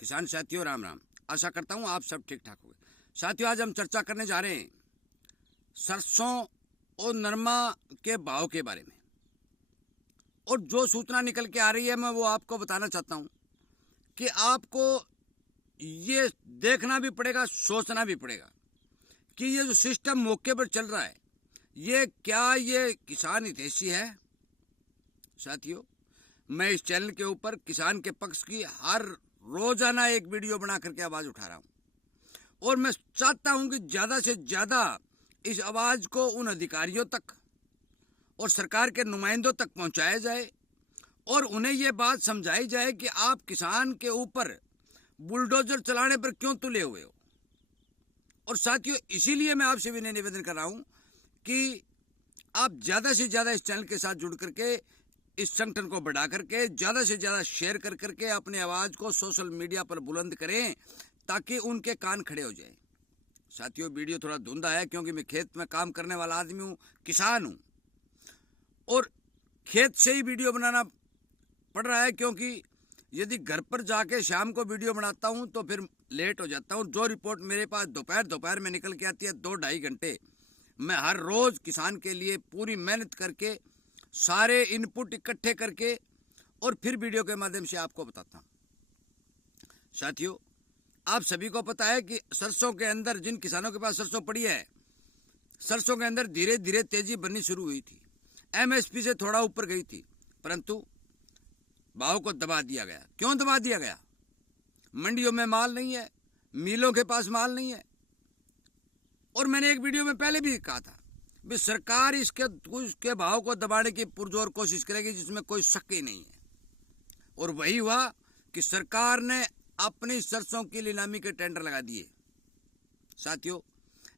किसान साथियों राम राम। आशा करता हूँ आप सब ठीक ठाक होंगे। साथियों, आज हम चर्चा करने जा रहे हैं सरसों और नरमा के भाव के बारे में। और जो सूचना निकल के आ रही है मैं वो आपको बताना चाहता हूँ कि आपको ये देखना भी पड़ेगा, सोचना भी पड़ेगा कि ये जो सिस्टम मौके पर चल रहा है ये किसान हितैषी है। साथियों, मैं इस चैनल के ऊपर किसान के पक्ष की हर रोजाना एक वीडियो बना करके आवाज उठा रहा हूं और मैं चाहता हूं कि ज्यादा से ज्यादा इस आवाज को उन अधिकारियों तक और सरकार के नुमाइंदों तक पहुंचाया जाए और उन्हें यह बात समझाई जाए कि आप किसान के ऊपर बुलडोजर चलाने पर क्यों तुले हुए हो। और साथियों, इसीलिए मैं आपसे भी निवेदन कर रहा हूं कि आप ज्यादा से ज्यादा इस चैनल के साथ जुड़ करके इस संगठन को बढ़ा करके ज्यादा से ज्यादा शेयर कर करके अपनी आवाज को सोशल मीडिया पर बुलंद करें ताकि उनके कान खड़े हो जाएं। साथियों, वीडियो थोड़ा धुंधा है क्योंकि मैं खेत में काम करने वाला आदमी हूं, किसान हूं और खेत से ही वीडियो बनाना पड़ रहा है क्योंकि यदि घर पर जाके शाम को वीडियो बनाता हूं तो फिर लेट हो जाता हूं। जो रिपोर्ट मेरे पास दोपहर में निकल के आती है 2-2.5 घंटे, मैं हर रोज किसान के लिए पूरी मेहनत करके सारे इनपुट इकट्ठे करके और फिर वीडियो के माध्यम से आपको बताता हूं। साथियों, आप सभी को पता है कि सरसों के अंदर जिन किसानों के पास सरसों पड़ी है, सरसों के अंदर धीरे धीरे तेजी बननी शुरू हुई थी, एमएसपी से थोड़ा ऊपर गई थी, परंतु भाव को दबा दिया गया। क्यों दबा दिया गया? मंडियों में माल नहीं है, मिलों के पास माल नहीं है। और मैंने एक वीडियो में पहले भी कहा था भी सरकार इसके भाव को दबाने की पुरजोर कोशिश करेगी, जिसमें कोई शक ही नहीं है। और वही हुआ कि सरकार ने अपनी सरसों की नीलामी के टेंडर लगा दिए। साथियों,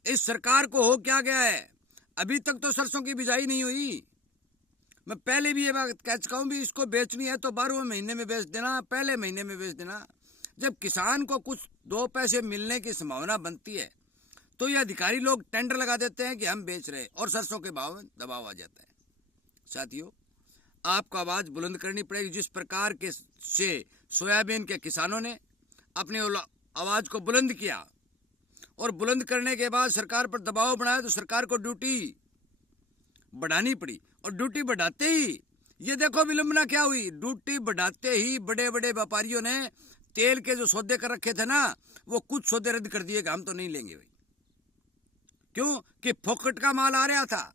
इस सरकार को हो क्या गया है? अभी तक तो सरसों की बिजाई नहीं हुई। मैं पहले भी ये बात कह चुका हूं भी इसको बेचनी है तो 12वें महीने में बेच देना, पहले महीने में बेच देना। जब किसान को कुछ 2 पैसे मिलने की संभावना बनती है तो ये अधिकारी लोग टेंडर लगा देते हैं कि हम बेच रहे हैं और सरसों के भाव में दबाव आ जाता है। साथियों, आपको आवाज बुलंद करनी पड़ेगी। जिस प्रकार के से सोयाबीन के किसानों ने अपनी आवाज को बुलंद किया और बुलंद करने के बाद सरकार पर दबाव बनाया तो सरकार को ड्यूटी बढ़ानी पड़ी। और ड्यूटी बढ़ाते ही ये देखो विलंबना क्या हुई। ड्यूटी बढ़ाते ही बड़े बड़े व्यापारियों ने तेल के जो सौदे कर रखे थे ना, वो कुछ सौदे रद्द कर दिए कि हम तो नहीं लेंगे भाई। क्यों? कि फोकट का माल आ रहा था,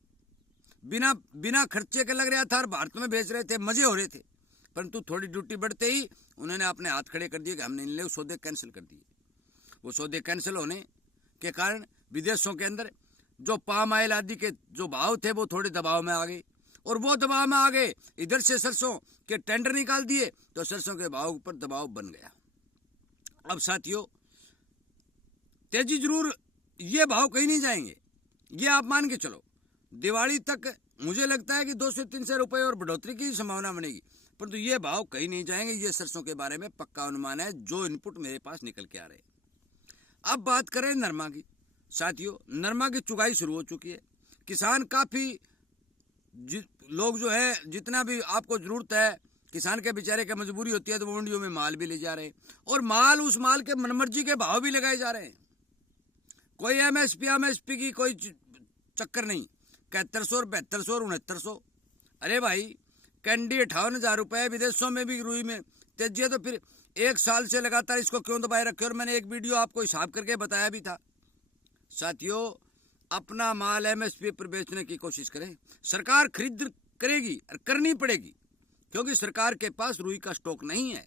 बिना खर्चे के लग रहा था और भारत में बेच रहे थे, मजे हो रहे थे। परंतु थोड़ी ड्यूटी बढ़ते ही उन्होंने अपने हाथ खड़े कर दिए कि हम नहीं ले, सौदे कैंसिल कर दिए। वो सौदे कैंसिल होने के कारण विदेशों के अंदर जो पाम ऑयल आदि के जो भाव थे वो थोड़े दबाव में आ गए और वो दबाव में आ गए। इधर से सरसों के टेंडर निकाल दिए तो सरसों के भाव पर दबाव बन गया। अब साथियों, तेजी जरूर ये भाव कहीं नहीं जाएंगे, ये आप मान के चलो। दिवाली तक मुझे लगता है कि 200-300 रुपए और बढ़ोतरी की संभावना बनेगी, परंतु ये भाव कहीं नहीं जाएंगे। ये सरसों के बारे में पक्का अनुमान है जो इनपुट मेरे पास निकल के आ रहे हैं। अब बात करें नरमा की। साथियों, नरमा की चुगाई शुरू हो चुकी है। किसान काफी लोग जो है, जितना भी आपको जरूरत है, किसान के बेचारे की मजबूरी होती है तो मंडियों में माल भी ले जा रहे हैं और उस माल के मनमर्जी के भाव भी लगाए जा रहे हैं। कोई एमएसपी की कोई चक्कर नहीं। 7100, 7200 और 6900। अरे भाई, कैंडी 58,000 रुपए, विदेशों में भी रुई में तेजी है तो फिर 1 साल से लगातार इसको क्यों दबाए रखे? और मैंने एक वीडियो आपको हिसाब करके बताया भी था। साथियों, अपना माल एमएसपी पर बेचने की कोशिश करें। सरकार खरीद करेगी और करनी पड़ेगी क्योंकि सरकार के पास रुई का स्टॉक नहीं है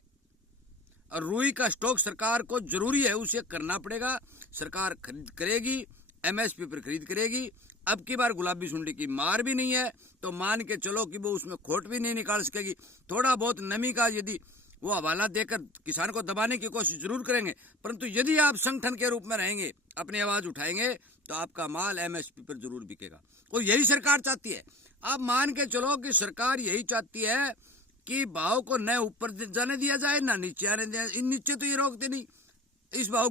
और रुई का स्टॉक सरकार को जरूरी है, उसे करना पड़ेगा। सरकार खरीद करेगी, एमएसपी पर खरीद करेगी। अब की बार गुलाबी सुंडी की मार भी नहीं है तो मान के चलो कि वो उसमें खोट भी नहीं निकाल सकेगी। थोड़ा बहुत नमी का यदि वो हवाला देकर किसान को दबाने की कोशिश जरूर करेंगे, परंतु यदि आप संगठन के रूप में रहेंगे, अपनी आवाज उठाएंगे तो आपका माल एमएसपी पर जरूर बिकेगा। और यही सरकार चाहती है। आप मान के चलो कि सरकार यही चाहती है कि भाव को न ऊपर जाने दिया जाए ना नीचे आने दिया। नीचे तो ये रोकते नहीं, इस भाव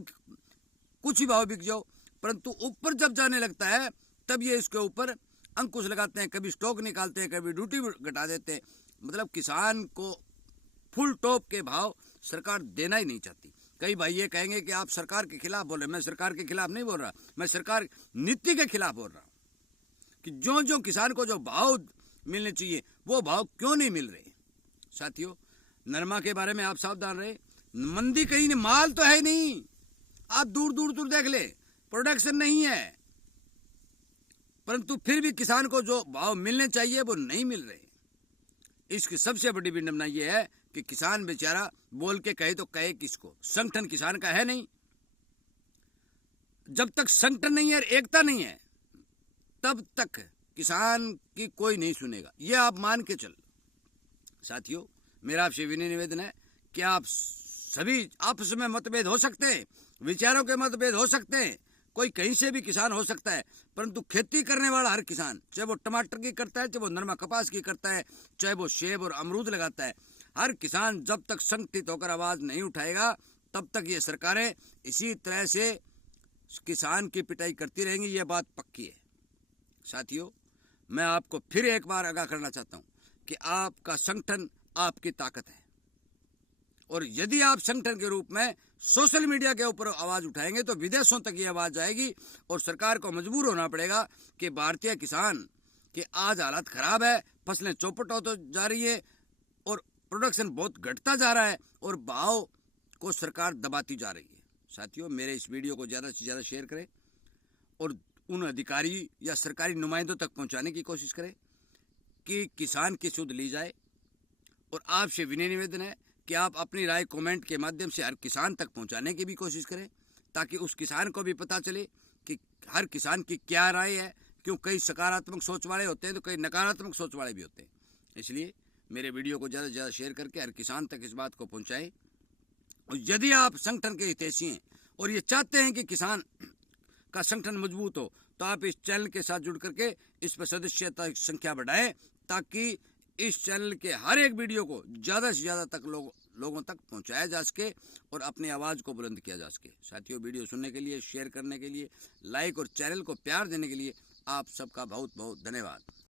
कुछ ही भाव बिक जाओ, परंतु ऊपर जब जाने लगता है तब ये इसके ऊपर अंकुश लगाते हैं। कभी स्टॉक निकालते हैं, कभी ड्यूटी घटा देते हैं। मतलब किसान को फुल टॉप के भाव सरकार देना ही नहीं चाहती। कई भाई ये कहेंगे कि आप सरकार के खिलाफ बोल रहे। मैं सरकार के खिलाफ नहीं बोल रहा, मैं सरकार नीति के खिलाफ बोल रहा हूं कि जो जो किसान को जो भाव मिलने चाहिए वो भाव क्यों नहीं मिल रहे। साथियों, नरमा के बारे में आप सावधान रहे। मंदी कहीं नहीं, माल तो है नहीं, आप दूर दूर दूर देख ले, प्रोडक्शन नहीं है, परंतु फिर भी किसान को जो भाव मिलने चाहिए वो नहीं मिल रहे। इसकी सबसे बड़ी विडंबना यह है कि किसान बेचारा बोल के कहे तो कहे किसको, संगठन किसान का है नहीं। जब तक संगठन नहीं है, एकता नहीं है, तब तक किसान की कोई नहीं सुनेगा, यह आप मान के चल। साथियों, मेरा आपसे विनय निवेदन है कि आप सभी आपस में मतभेद हो सकते हैं, विचारों के मतभेद हो सकते हैं, कोई कहीं से भी किसान हो सकता है, परंतु खेती करने वाला हर किसान, चाहे वो टमाटर की करता है, चाहे वो नरमा कपास की करता है, चाहे वो सेब और अमरूद लगाता है, हर किसान जब तक संगठित होकर आवाज नहीं उठाएगा तब तक ये सरकारें इसी तरह से किसान की पिटाई करती रहेंगी। ये बात पक्की है। साथियों, मैं आपको फिर एक बार आगाह करना चाहता हूं कि आपका संगठन आपकी ताकत है, और यदि आप संगठन के रूप में सोशल मीडिया के ऊपर आवाज उठाएंगे तो विदेशों तक ये आवाज जाएगी और सरकार को मजबूर होना पड़ेगा कि भारतीय किसान के आज हालत खराब है, फसलें चौपट हो तो जा रही है और प्रोडक्शन बहुत घटता जा रहा है और भाव को सरकार दबाती जा रही है। साथियों, मेरे इस वीडियो को ज़्यादा से ज़्यादा शेयर करें और उन अधिकारी या सरकारी नुमाइंदों तक पहुंचाने की कोशिश करें कि किसान की सुध ली जाए। और आपसे विनय निवेदन है कि आप अपनी राय कमेंट के माध्यम से हर किसान तक पहुंचाने की भी कोशिश करें, ताकि उस किसान को भी पता चले कि हर किसान की क्या राय है। क्यों, कई सकारात्मक सोच वाले होते हैं तो कई नकारात्मक सोच वाले भी होते हैं। इसलिए मेरे वीडियो को ज़्यादा से ज़्यादा शेयर करके हर किसान तक इस बात को पहुँचाएँ। और यदि आप संगठन के हितैषी हैं और ये चाहते हैं कि किसान का संगठन मजबूत हो, तो आप इस चैनल के साथ जुड़ करके इस पर सदस्यता की संख्या बढ़ाएं, ताकि इस चैनल के हर एक वीडियो को ज़्यादा से ज़्यादा तक लोगों तक पहुंचाया जा सके और अपनी आवाज़ को बुलंद किया जा सके। साथियों, वीडियो सुनने के लिए, शेयर करने के लिए, लाइक और चैनल को प्यार देने के लिए आप सबका बहुत बहुत धन्यवाद।